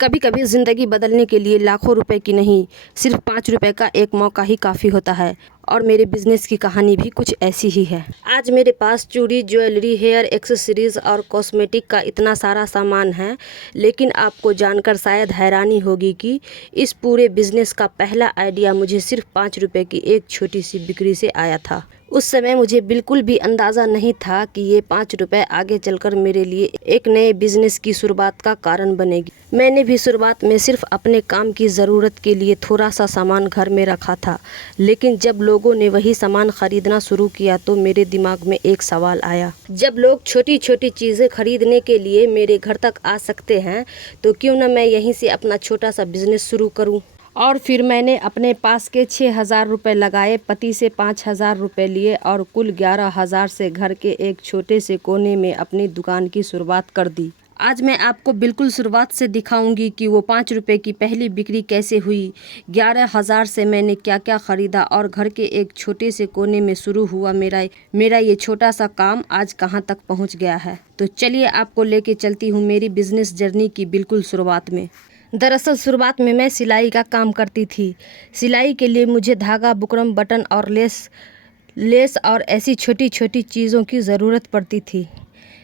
कभी कभी ज़िंदगी बदलने के लिए लाखों रुपए की नहीं, सिर्फ 5 रुपए का एक मौका ही काफ़ी होता है। और मेरे बिजनेस की कहानी भी कुछ ऐसी ही है। आज मेरे पास चूड़ी, ज्वेलरी, हेयर एक्सेसरीज और कॉस्मेटिक का इतना सारा सामान है, लेकिन आपको जानकर शायद हैरानी होगी कि इस पूरे बिजनेस का पहला आइडिया मुझे सिर्फ 5 रुपए की एक छोटी सी बिक्री से आया था। उस समय मुझे बिल्कुल भी अंदाज़ा नहीं था कि ये 5 रुपए आगे चलकर मेरे लिए एक नए बिजनेस की शुरुआत का कारण बनेगी। मैंने भी शुरुआत में सिर्फ अपने काम की ज़रूरत के लिए थोड़ा सा सामान घर में रखा था, लेकिन जब लोगों ने वही सामान खरीदना शुरू किया तो मेरे दिमाग में एक सवाल आया। जब लोग छोटी छोटी चीज़ें खरीदने के लिए मेरे घर तक आ सकते हैं, तो क्यों न मैं यहीं से अपना छोटा सा बिजनेस शुरू करूं। और फिर मैंने अपने पास के 6,000 रुपये लगाए, पति से 5,000 रुपये लिए और कुल 11,000 से घर के एक छोटे से कोने में अपनी दुकान की शुरुआत कर दी। आज मैं आपको बिल्कुल शुरुआत से दिखाऊंगी कि वो 5 रुपए की पहली बिक्री कैसे हुई, 11,000 से मैंने क्या क्या ख़रीदा और घर के एक छोटे से कोने में शुरू हुआ मेरा ये छोटा सा काम आज कहाँ तक पहुँच गया है। तो चलिए आपको लेके चलती हूँ मेरी बिजनेस जर्नी की बिल्कुल शुरुआत में। दरअसल शुरुआत में मैं सिलाई का काम करती थी। सिलाई के लिए मुझे धागा, बुकरम, बटन और लेस और ऐसी छोटी छोटी चीज़ों की ज़रूरत पड़ती थी।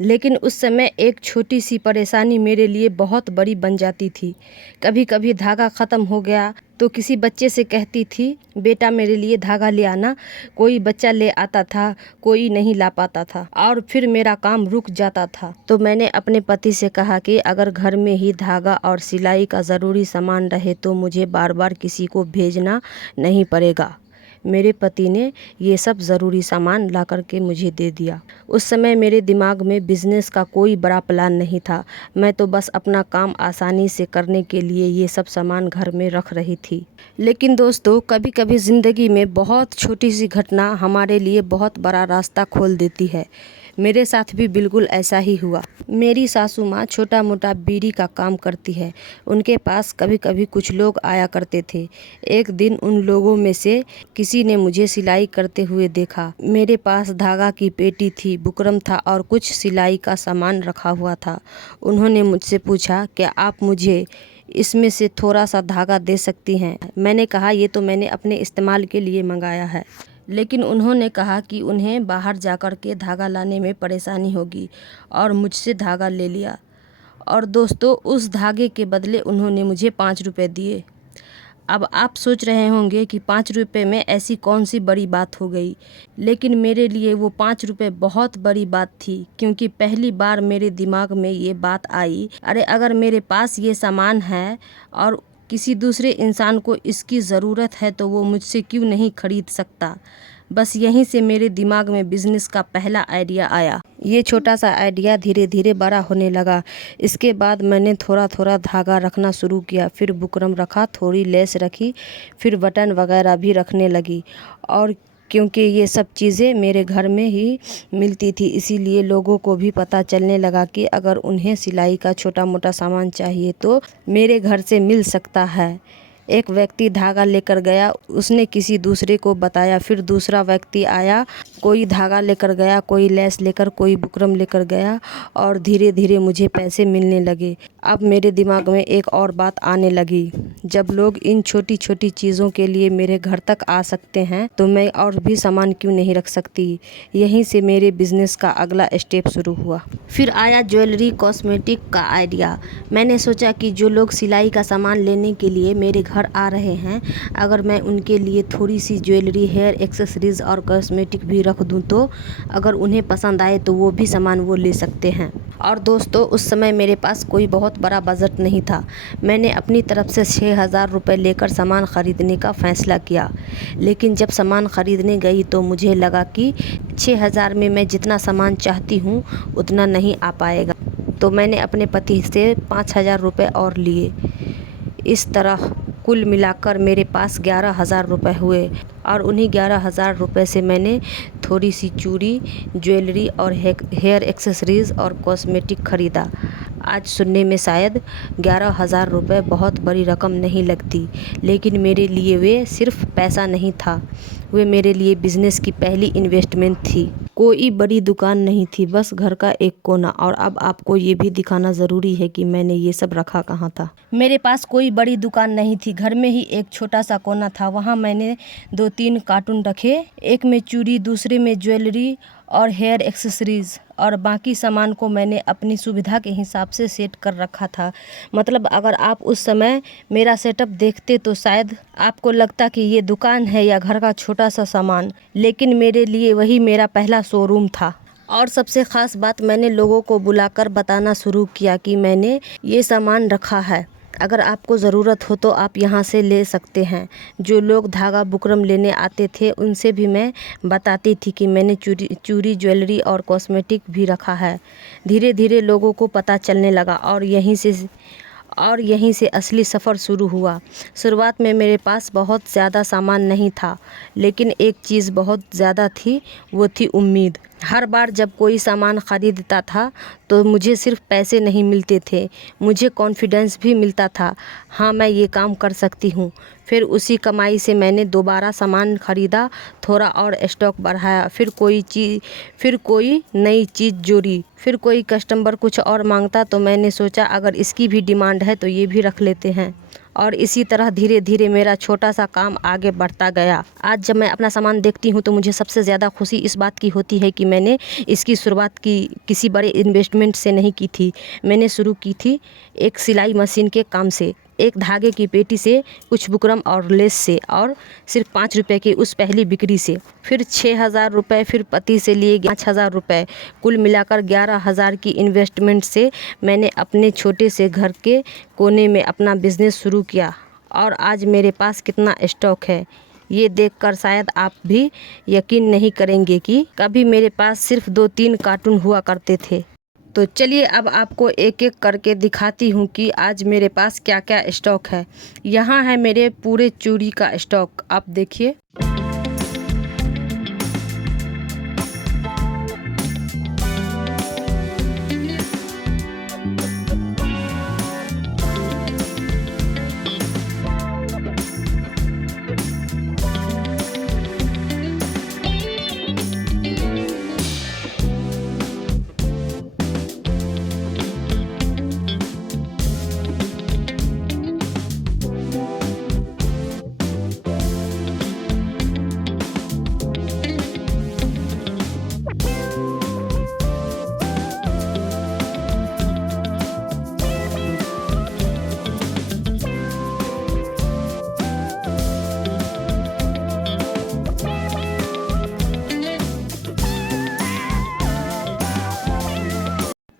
लेकिन उस समय एक छोटी सी परेशानी मेरे लिए बहुत बड़ी बन जाती थी। कभी कभी धागा ख़त्म हो गया तो किसी बच्चे से कहती थी, बेटा मेरे लिए धागा ले आना। कोई बच्चा ले आता था, कोई नहीं ला पाता था और फिर मेरा काम रुक जाता था। तो मैंने अपने पति से कहा कि अगर घर में ही धागा और सिलाई का ज़रूरी सामान रहे तो मुझे बार बार किसी को भेजना नहीं पड़ेगा। मेरे पति ने ये सब ज़रूरी सामान ला कर के मुझे दे दिया। उस समय मेरे दिमाग में बिज़नेस का कोई बड़ा प्लान नहीं था। मैं तो बस अपना काम आसानी से करने के लिए ये सब सामान घर में रख रही थी। लेकिन दोस्तों, कभी कभी ज़िंदगी में बहुत छोटी सी घटना हमारे लिए बहुत बड़ा रास्ता खोल देती है। मेरे साथ भी बिल्कुल ऐसा ही हुआ। मेरी सासू माँ छोटा मोटा बीड़ी का काम करती है। उनके पास कभी कभी कुछ लोग आया करते थे। एक दिन उन लोगों में से किसी ने मुझे सिलाई करते हुए देखा। मेरे पास धागा की पेटी थी, बुकरम था और कुछ सिलाई का सामान रखा हुआ था। उन्होंने मुझसे पूछा, क्या आप मुझे इसमें से थोड़ा सा धागा दे सकती हैं? मैंने कहा, ये तो मैंने अपने इस्तेमाल के लिए मंगाया है। लेकिन उन्होंने कहा कि उन्हें बाहर जाकर के धागा लाने में परेशानी होगी और मुझसे धागा ले लिया। और दोस्तों, उस धागे के बदले उन्होंने मुझे 5 रुपए दिए। अब आप सोच रहे होंगे कि 5 रुपए में ऐसी कौन सी बड़ी बात हो गई, लेकिन मेरे लिए वो 5 रुपए बहुत बड़ी बात थी, क्योंकि पहली बार मेरे दिमाग में ये बात आई, अरे अगर मेरे पास ये सामान है और किसी दूसरे इंसान को इसकी ज़रूरत है तो वो मुझसे क्यों नहीं खरीद सकता। बस यहीं से मेरे दिमाग में बिज़नेस का पहला आइडिया आया। ये छोटा सा आइडिया धीरे धीरे बड़ा होने लगा। इसके बाद मैंने थोड़ा थोड़ा धागा रखना शुरू किया, फिर बुकरम रखा, थोड़ी लेस रखी, फिर बटन वगैरह भी रखने लगी। और क्योंकि ये सब चीज़ें मेरे घर में ही मिलती थी, इसीलिए लोगों को भी पता चलने लगा कि अगर उन्हें सिलाई का छोटा मोटा सामान चाहिए तो मेरे घर से मिल सकता है। एक व्यक्ति धागा लेकर गया, उसने किसी दूसरे को बताया, फिर दूसरा व्यक्ति आया, कोई धागा लेकर गया, कोई लेस लेकर, कोई बुकरम लेकर गया और धीरे धीरे मुझे पैसे मिलने लगे। अब मेरे दिमाग में एक और बात आने लगी, जब लोग इन छोटी छोटी चीज़ों के लिए मेरे घर तक आ सकते हैं तो मैं और भी सामान क्यों नहीं रख सकती। यहीं से मेरे बिज़नेस का अगला स्टेप शुरू हुआ। फिर आया ज्वेलरी कॉस्मेटिक का आइडिया। मैंने सोचा कि जो लोग सिलाई का सामान लेने के लिए मेरे घर आ रहे हैं, अगर मैं उनके लिए थोड़ी सी ज्वेलरी, हेयर एक्सेसरीज और कॉस्मेटिक भी रख दूं तो अगर उन्हें पसंद आए तो वो भी सामान वो ले सकते हैं। और दोस्तों, उस समय मेरे पास कोई बहुत बड़ा बजट नहीं था। मैंने अपनी तरफ से 6,000 रुपये लेकर सामान ख़रीदने का फ़ैसला किया। लेकिन जब सामान ख़रीदने गई तो मुझे लगा कि 6,000 में मैं जितना सामान चाहती हूँ उतना नहीं आ पाएगा। तो मैंने अपने पति से 5,000 रुपये और लिए। इस तरह कुल मिलाकर मेरे पास 11,000 रुपये हुए और उन्हीं 11,000 रुपये से मैंने थोड़ी सी चूड़ी, ज्वेलरी और हेयर एक्सेसरीज़ और कॉस्मेटिक ख़रीदा। आज सुनने में शायद 11,000 रुपये बहुत बड़ी रकम नहीं लगती, लेकिन मेरे लिए वे सिर्फ पैसा नहीं था, वे मेरे लिए बिज़नेस की पहली इन्वेस्टमेंट थी। कोई बड़ी दुकान नहीं थी, बस घर का एक कोना। और अब आपको ये भी दिखाना ज़रूरी है कि मैंने ये सब रखा कहाँ था। मेरे पास कोई बड़ी दुकान नहीं थी, घर में ही एक छोटा सा कोना था। वहाँ मैंने 2-3 कार्टून रखे, एक में चूड़ी, दूसरे में ज्वेलरी और हेयर एक्सेसरीज़, और बाकी सामान को मैंने अपनी सुविधा के हिसाब से सेट कर रखा था। मतलब अगर आप उस समय मेरा सेटअप देखते तो शायद आपको लगता कि ये दुकान है या घर का छोटा सा सामान, लेकिन मेरे लिए वही मेरा पहला शोरूम था। और सबसे ख़ास बात, मैंने लोगों को बुलाकर बताना शुरू किया कि मैंने ये सामान रखा है, अगर आपको ज़रूरत हो तो आप यहाँ से ले सकते हैं। जो लोग धागा बुकरम लेने आते थे उनसे भी मैं बताती थी कि मैंने चूड़ी ज्वेलरी और कॉस्मेटिक भी रखा है। धीरे धीरे लोगों को पता चलने लगा और यहीं से असली सफ़र शुरू हुआ। शुरुआत में मेरे पास बहुत ज़्यादा सामान नहीं था, लेकिन एक चीज़ बहुत ज़्यादा थी, वो थी उम्मीद। हर बार जब कोई सामान ख़रीदता था तो मुझे सिर्फ पैसे नहीं मिलते थे, मुझे कॉन्फिडेंस भी मिलता था। हाँ, मैं ये काम कर सकती हूँ। फिर उसी कमाई से मैंने दोबारा सामान ख़रीदा, थोड़ा और स्टॉक बढ़ाया, फिर कोई नई चीज़ जोड़ी, फिर कोई कस्टमर कुछ और मांगता तो मैंने सोचा अगर इसकी भी डिमांड है तो ये भी रख लेते हैं। और इसी तरह धीरे धीरे मेरा छोटा सा काम आगे बढ़ता गया। आज जब मैं अपना सामान देखती हूँ तो मुझे सबसे ज़्यादा खुशी इस बात की होती है कि मैंने इसकी शुरुआत किसी बड़े इन्वेस्टमेंट से नहीं की थी। मैंने शुरू की थी एक सिलाई मशीन के काम से, एक धागे की पेटी से, कुछ बुकरम और लेस से, और सिर्फ 5 रुपये की उस पहली बिक्री से। फिर 6,000 रुपये, फिर पति से लिए 5,000 रुपये, कुल मिलाकर 11,000 की इन्वेस्टमेंट से मैंने अपने छोटे से घर के कोने में अपना बिज़नेस शुरू किया। और आज मेरे पास कितना स्टॉक है ये देखकर शायद आप भी यकीन नहीं करेंगे कि कभी मेरे पास सिर्फ 2-3 कार्टून हुआ करते थे। तो चलिए अब आपको एक एक करके दिखाती हूँ कि आज मेरे पास क्या क्या स्टॉक है। यहाँ है मेरे पूरे चूड़ी का स्टॉक, आप देखिए।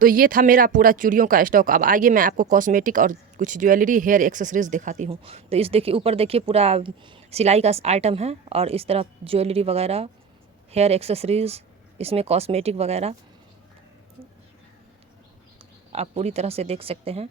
तो ये था मेरा पूरा चूड़ियों का स्टॉक। अब आइए मैं आपको कॉस्मेटिक और कुछ ज्वेलरी, हेयर एक्सेसरीज़ दिखाती हूँ। तो इस देखिए, ऊपर देखिए पूरा सिलाई का आइटम है, और इस तरफ ज्वेलरी वगैरह, हेयर एक्सेसरीज़, इसमें कॉस्मेटिक वगैरह आप पूरी तरह से देख सकते हैं।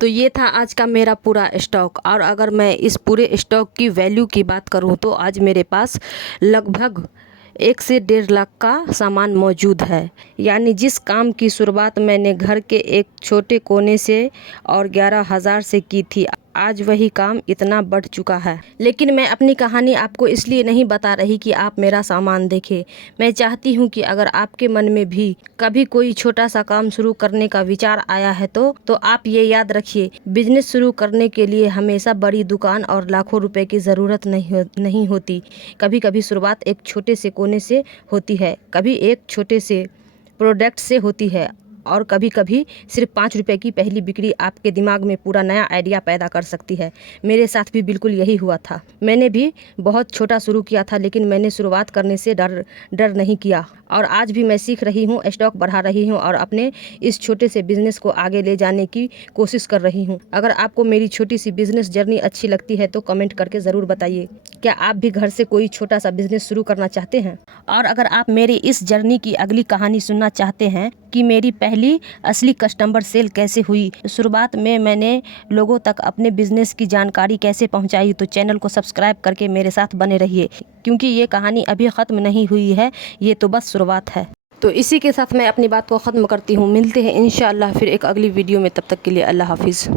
तो ये था आज का मेरा पूरा स्टॉक। और अगर मैं इस पूरे स्टॉक की वैल्यू की बात करूँ तो आज मेरे पास लगभग 1 से 1.5 लाख का सामान मौजूद है। यानी जिस काम की शुरुआत मैंने घर के एक छोटे कोने से और 11,000 से की थी, आज वही काम इतना बढ़ चुका है। लेकिन मैं अपनी कहानी आपको इसलिए नहीं बता रही कि आप मेरा सामान देखें। मैं चाहती हूँ कि अगर आपके मन में भी कभी कोई छोटा सा काम शुरू करने का विचार आया है तो आप ये याद रखिए, बिजनेस शुरू करने के लिए हमेशा बड़ी दुकान और लाखों रुपए की ज़रूरत नहीं होती। कभी कभी शुरुआत एक छोटे से कोने से होती है, कभी एक छोटे से प्रोडक्ट से होती है और कभी कभी सिर्फ 5 रुपए की पहली बिक्री आपके दिमाग में पूरा नया आइडिया पैदा कर सकती है। मेरे साथ भी बिल्कुल यही हुआ था। मैंने भी बहुत छोटा शुरू किया था, लेकिन मैंने शुरुआत करने से डर नहीं किया और आज भी मैं सीख रही हूँ, स्टॉक बढ़ा रही हूँ और अपने इस छोटे से बिजनेस को आगे ले जाने की कोशिश कर रही हूँ। अगर आपको मेरी छोटी सी बिजनेस जर्नी अच्छी लगती है तो कमेंट करके ज़रूर बताइए, क्या आप भी घर से कोई छोटा सा बिजनेस शुरू करना चाहते हैं? और अगर आप मेरी इस जर्नी की अगली कहानी सुनना चाहते हैं कि मेरी पहली असली कस्टमर सेल कैसे हुई, शुरुआत में मैंने लोगों तक अपने बिजनेस की जानकारी कैसे पहुंचाई, तो चैनल को सब्सक्राइब करके मेरे साथ बने रहिए, क्योंकि ये कहानी अभी ख़त्म नहीं हुई है, ये तो बस शुरुआत है। तो इसी के साथ मैं अपनी बात को ख़त्म करती हूँ। मिलते हैं इंशाअल्लाह फिर एक अगली वीडियो में, तब तक के लिए अल्लाह हाफिज़।